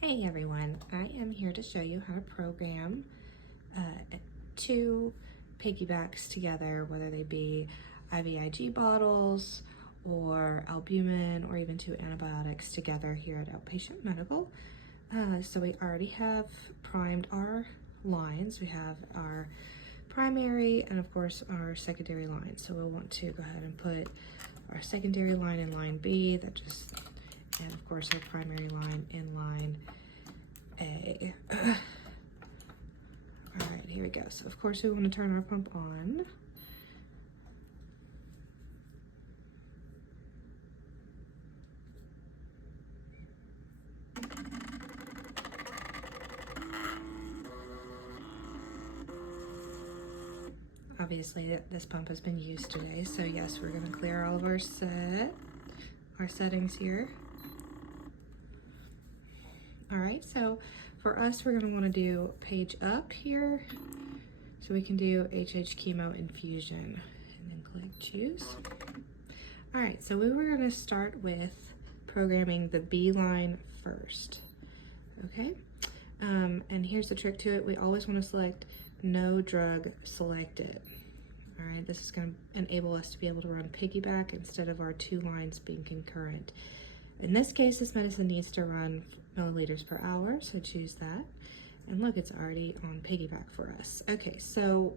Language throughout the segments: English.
Hey everyone, I am here to show you how to program two piggybacks together, whether they be IVIG bottles or albumin or even two antibiotics together here at Outpatient Medical. So we already have primed our lines. We have our primary and of course our secondary line. So we'll want to go ahead and put our secondary line in line B, and of course our primary line in line A. All right, here we go. So of course we want to turn our pump on. Obviously this pump has been used today, so yes, we're going to clear all of our settings here. All right, so for us, we're gonna wanna do page up here. So we can do HH chemo infusion and then click choose. All right, so we were gonna start with programming the B line first, okay? And here's the trick to it. We always wanna select no drug selected. All right, this is gonna enable us to be able to run piggyback instead of our two lines being concurrent. In this case, this medicine needs to run milliliters per hour, so choose that. And look, it's already on piggyback for us. Okay, so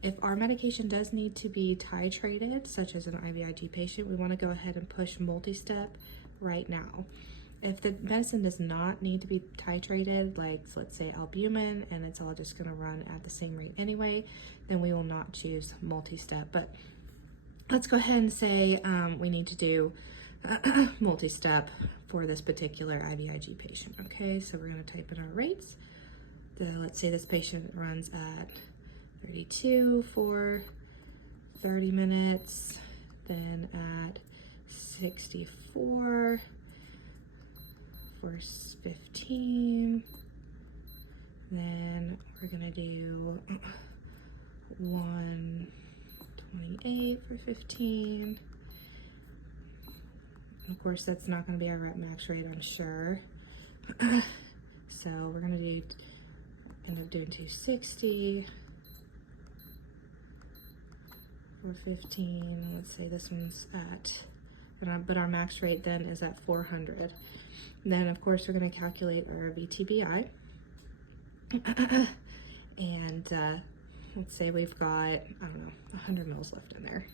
if our medication does need to be titrated, such as an IVIG patient, we want to go ahead and push multi-step right now. If the medicine does not need to be titrated, like let's say albumin, and it's all just going to run at the same rate anyway, then we will not choose multi-step. But let's go ahead and say we need to do multi-step for this particular IVIG patient. Okay, so we're going to type in our rates. Let's say this patient runs at 32 for 30 minutes, then at 64 for 15, then we're going to do 128 for 15. Of course, that's not going to be our rep max rate, I'm sure. So we're going to end up doing 260 for 15. Let's say this one's at, but our max rate then is at 400. And then, of course, we're going to calculate our VTBI. And let's say we've got, I don't know, 100 mils left in there.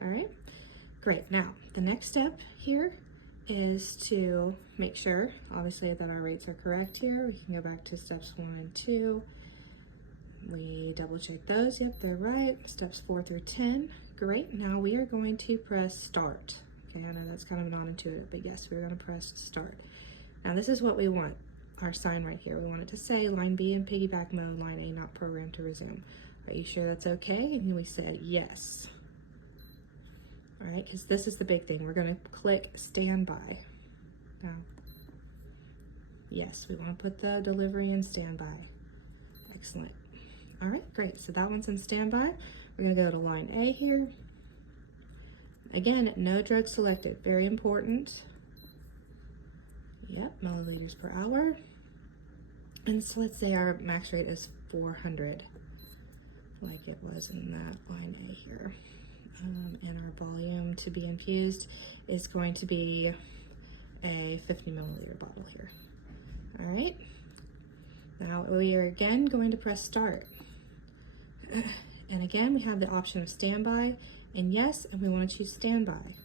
All right. Great. Now, the next step here is to make sure, obviously, that our rates are correct here. We can go back to steps 1 and 2. We double check those. Yep, they're right. Steps 4 through 10. Great. Now we are going to press start. Okay, I know that's kind of non-intuitive, but yes, we're going to press start. Now, this is what we want, our sign right here. We want it to say line B in piggyback mode, line A not programmed to resume. Are you sure that's okay? And we said yes. All right, because this is the big thing. We're going to click standby. Now, yes, we want to put the delivery in standby. Excellent. All right, great. So that one's in standby. We're going to go to line A here. Again, no drug selected. Very important. Yep, milliliters per hour. And so let's say our max rate is 400, like it was in that line A here. And our volume to be infused is going to be a 50 milliliter bottle here. All right. Now we are again going to press start. And again, we have the option of standby and yes, and we want to choose standby.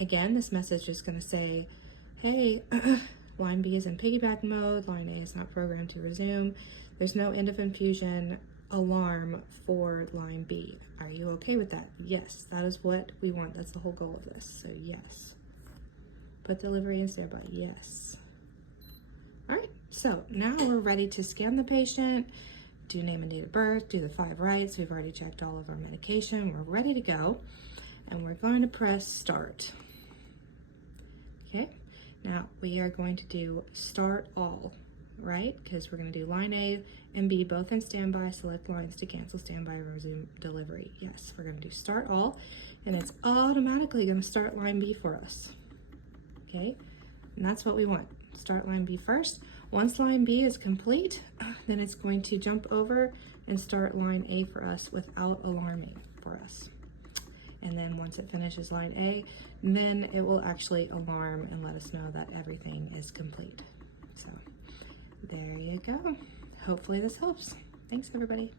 Again, this message is going to say, hey, line B is in piggyback mode, line A is not programmed to resume. There's no end of infusion alarm for line B. Are you okay with that? Yes, that is what we want. That's the whole goal of this. So yes. Put delivery in standby. Yes. All right. So now we're ready to scan the patient, do name and date of birth, do the 5 rights. We've already checked all of our medication. We're ready to go. And we're going to press start. Okay. Now we are going to do start all. Right? Because we're going to do line A and B both in standby, select lines to cancel standby, resume delivery. Yes, we're going to do start all, and it's automatically going to start line B for us. Okay, And that's what we want. Start line B first. Once line B is complete, then it's going to jump over and start line A for us without alarming for us. And then once it finishes line A, then it will actually alarm and let us know that everything is complete. So there you go. Hopefully this helps. Thanks, everybody.